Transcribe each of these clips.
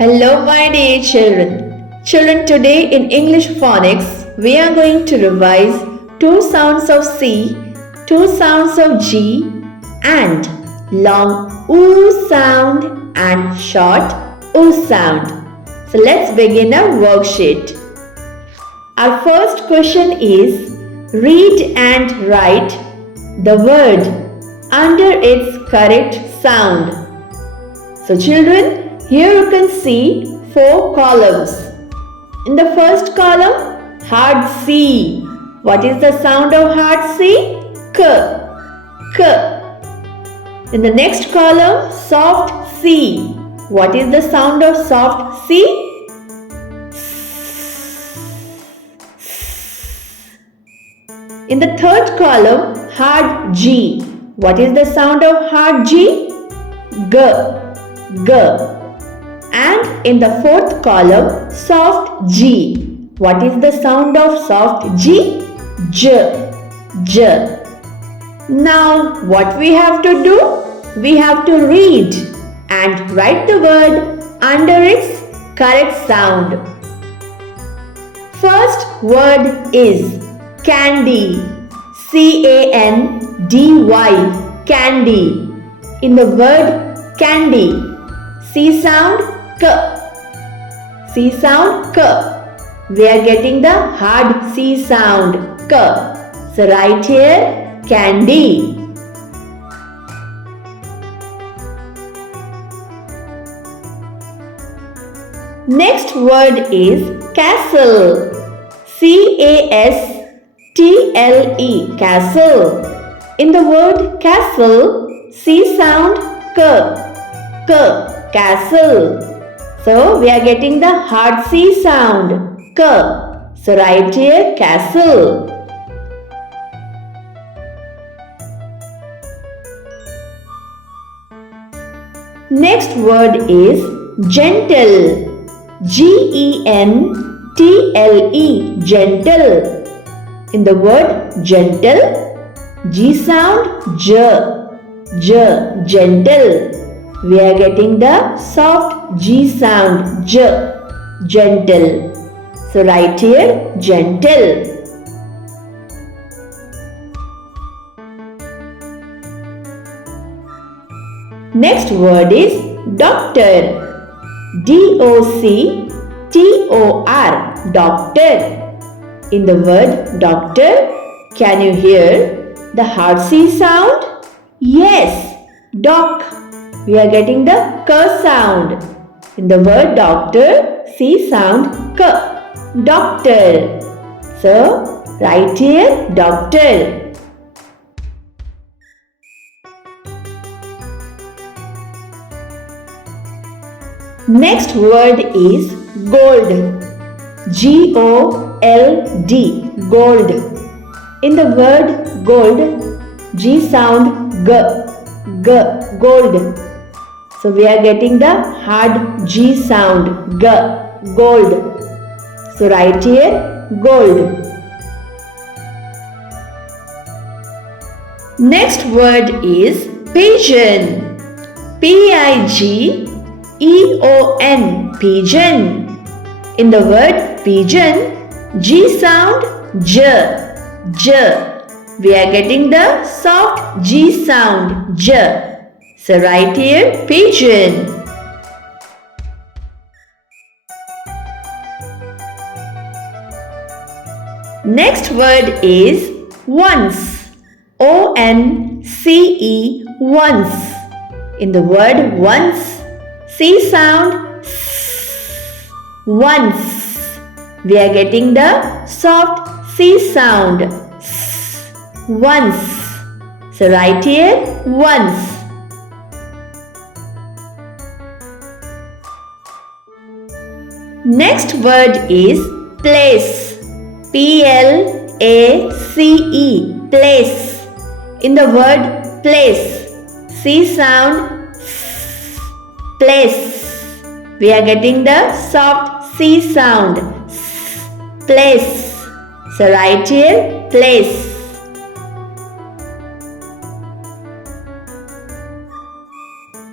Hello, my dear children. Children, today in English Phonics, we are going to revise two sounds of C, two sounds of G, and long OO sound and short OO sound. So let's begin our worksheet. Our first question is read and write the word under its correct sound. So children, here you can see 4 columns. In the first column, hard C. What is the sound of hard C? K. K. In the next column, soft C. What is the sound of soft C? In the third column, hard G. What is the sound of hard G? G. G. And in the fourth column, soft G. What is the sound of soft G? J. J. Now, what we have to do? We have to read and write the word under its correct sound. First word is candy. C-A-N-D-Y. Candy. In the word candy, C sound K. C sound K. We are getting the hard C sound K. So right here, candy. Next word is castle. C-A-S-T-L-E. Castle. In the word castle, C sound K. K. Castle. So we are getting the hard C sound K. So right here, castle. Next word is gentle. G-E-N-T-L-E. Gentle. In the word gentle, G sound J. J. Gentle. We are getting the soft G sound J. Gentle. So right here, gentle. Next word is doctor. D-O-C-T-O-R. Doctor. In the word doctor, can you hear the hard C sound? Yes, doc. We are getting the K sound. In the word doctor, C sound K. Doctor. So, right here, doctor. Next word is gold. G-O-L-D. Gold. In the word gold, G sound G. G. Gold. So we are getting the hard G sound G. Gold. So right here, gold. Next word is pigeon. P-I-G-E-O-N. Pigeon. In the word pigeon, G sound J. J. We are getting the soft G sound J. So right here, pigeon. Next word is once. O-N-C-E. Once. In the word once, C sound S. Once. We are getting the soft C sound S. Once. So right here, once. Next word is place. P-L-A-C-E. Place. In the word place, C sound S. Place. We are getting the soft C sound S. Place. So right here, place.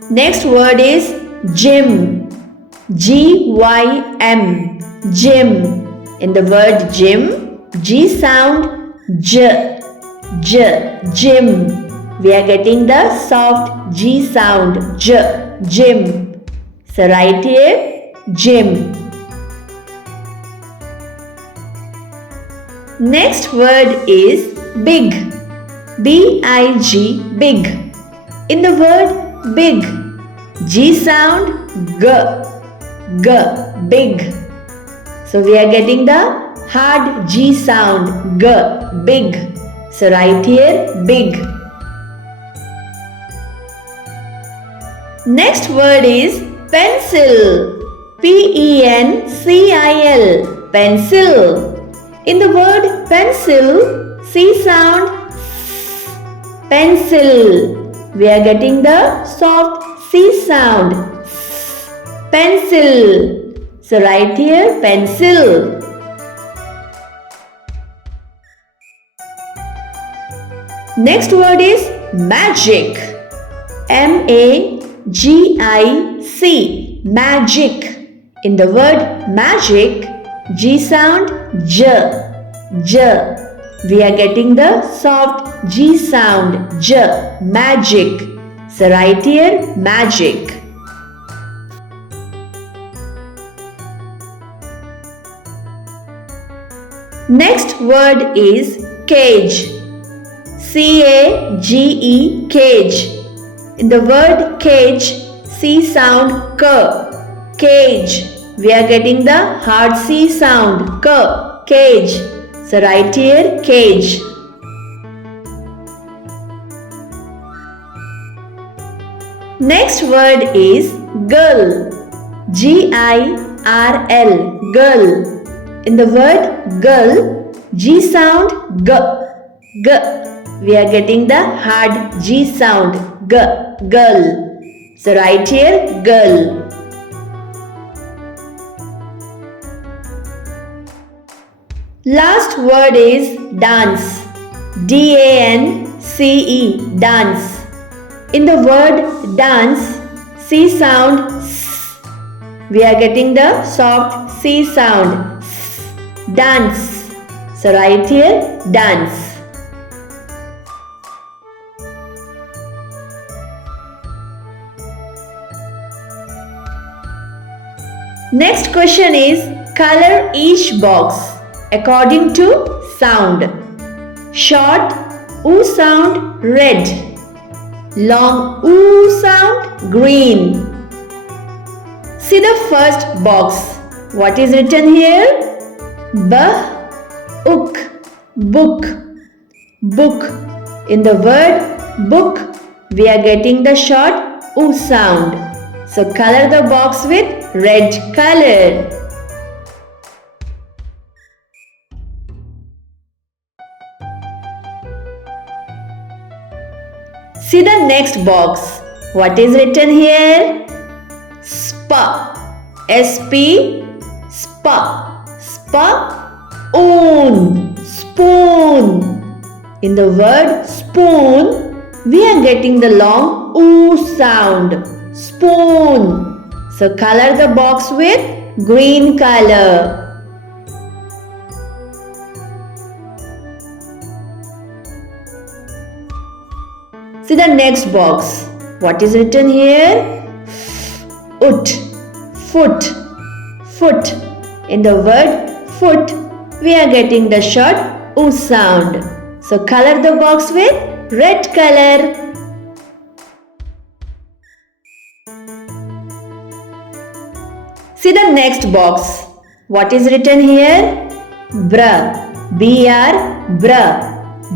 Next word is gym. G-Y-M, gym. In the word gym, G sound, J, J, gym. We are getting the soft G sound, J, gym. So right here, gym. Next word is big, B-I-G, big. In the word big, G sound, G, G, big. So we are getting the hard G sound, G, big. So right here, big. Next word is pencil, P-E-N-C-I-L, pencil. In the word pencil, C sound, pencil. We are getting the soft C sound, pencil. So right here, pencil. Next word is magic, M-A-G-I-C, magic. In the word magic, G sound, J, J. We are getting the soft G sound, J, magic. So right here, magic. Next word is cage, C-A-G-E, cage. In the word cage, C sound, K, cage. We are getting the hard C sound, K, cage. So right here, cage. Next word is girl, G-I-R-L, girl. In the word girl, G sound, G, G. We are getting the hard G sound, G, girl. So right here, girl. Last word is dance, D-A-N-C-E, dance. In the word dance, C sound, S. We are getting the soft C sound, S, dance. So right here, dance. Next question is, color each box according to sound. Short oo sound, red. Long oo sound, green. See the first box. What is written here? Book, book, book. In the word book, we are getting the short oo sound. So color the box with red color. See the next box. What is written here? Spa, S-P, spa, spoon, spoon. In the word spoon, we are getting the long oo sound, spoon. So color the box with green color. See the next box. What is written here? Foot, foot, foot. In the word foot, we are getting the short oo sound. So color the box with red color. See the next box. What is written here? Bra, B-R, bra,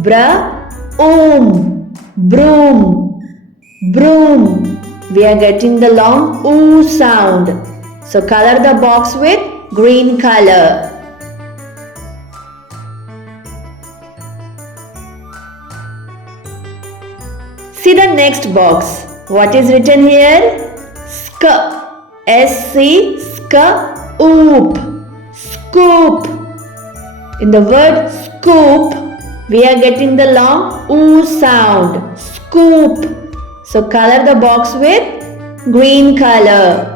bra, broom, broom. We are getting the long oo sound. So color the box with green color. See the next box. What is written here? Sk, S-C, scoop, scoop. In the word scoop, we are getting the long oo sound, scoop. So color the box with green color.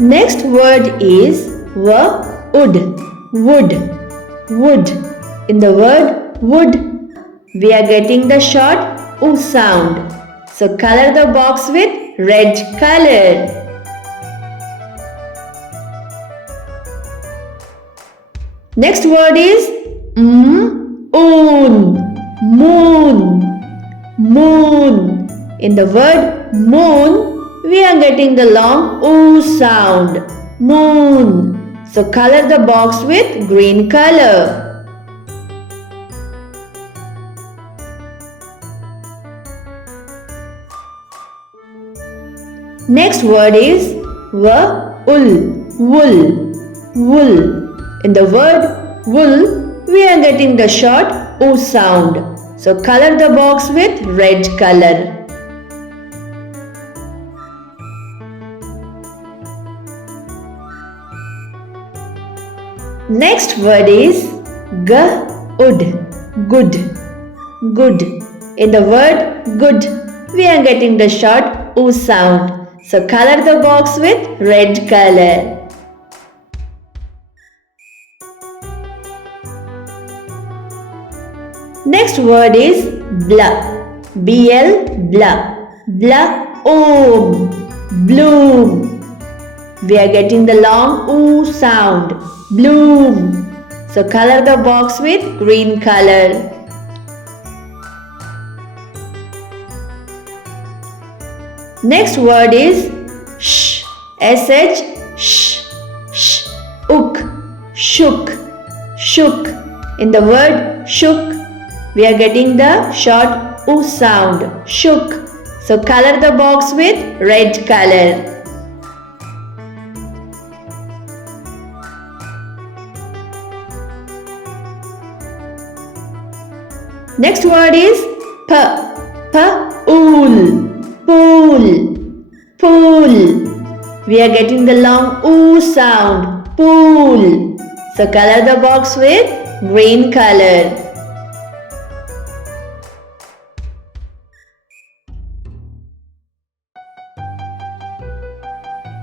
Next word is wood. Wood. Wood. In the word wood, we are getting the short oo sound. So color the box with red color. Next word is moon. Moon. Moon. In the word moon, we are getting the long oo sound. Moon. So color the box with green color. Next word is wool. Wool. Wool. In the word wool, we are getting the short oo sound. So color the box with red color. Next word is good. Good. Good. In the word good, we are getting the short oo sound. So color the box with red color. Next word is blah. B-L, blah. Bloom. Bloom. We are getting the long oo sound. Bloom. So color the box with green color. Next word is sh. S-H, sh. Sh. Ook. Shook. Shook. In the word shook, we are getting the short oo sound. Shook. So color the box with red color. Next word is pool. Pool. Pool. We are getting the long oo sound. Pool. So color the box with green color.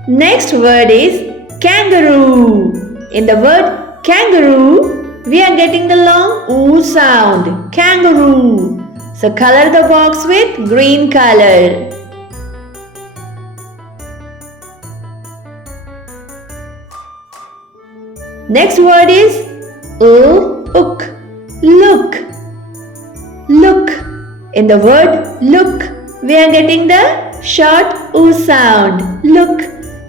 Next word is kangaroo. In the word kangaroo, we are getting the long oo sound. Kangaroo. So color the box with green color. Next word is look. Look. Look. In the word look, we are getting the short oo sound. Look.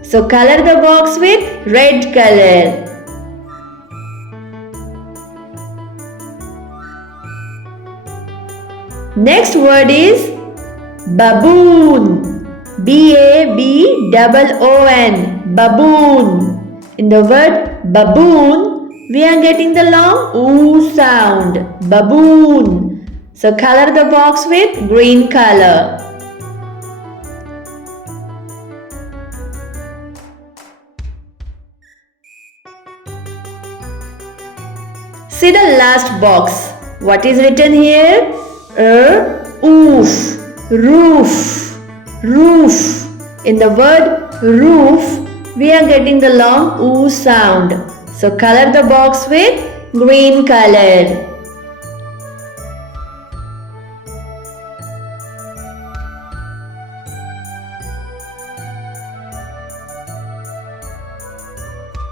So color the box with red color. Next word is baboon. B-A-B-O-O-N. Baboon. In the word baboon, we are getting the long oo sound. Baboon. So color the box with green color. See the last box. What is written here? Oof. Roof. Roof. In the word roof, we are getting the long oo sound. So color the box with green color.